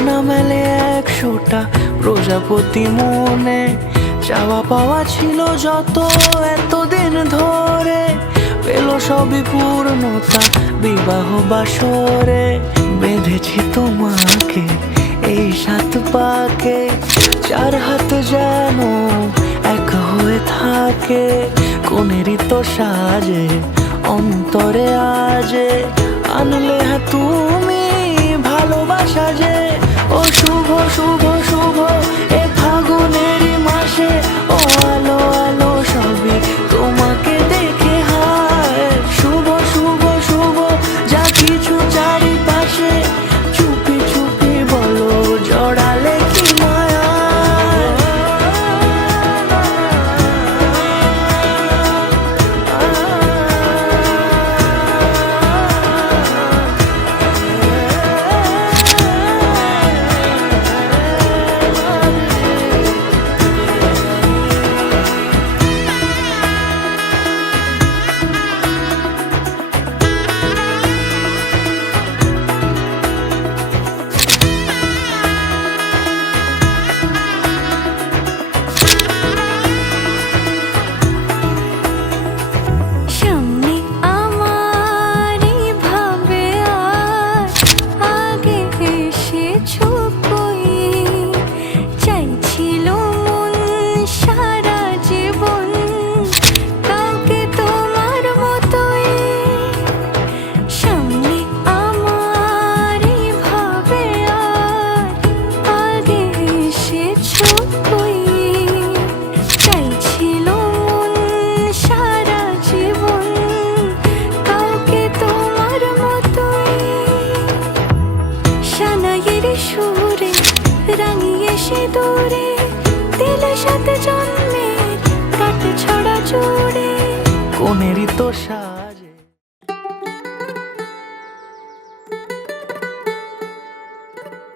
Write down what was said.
আনা মেলে 100টা প্রজাপতি মনে, চাওয়া পাওয়া ছিল যত এতদিন ধরে, পেল সবই পূর্ণতা বিবাহ বাসরে। বেঁধেছি তোমাকে এই 7 পাকে, 4 হাত যেন এক হয়ে থাকে। কোনেরই তো সাজে অন্তরে আজে, আনলে তুমি ভালোবাসা যে। ও শুভ শুভ শুভ এ ফাগুনেরই মাসে, ও আলো আলো সবই তোমাকে দেখে হায়। শুভ শুভ শুভ যা কিছু চারিপাশে, চুপি চুপি বলো জড়ালে কি মায়া। সুরে রাঙিয়ে সে দূরে, দিলে সাথে জন্মের কাটে ছড়া জুড়ে। কোনেরই তো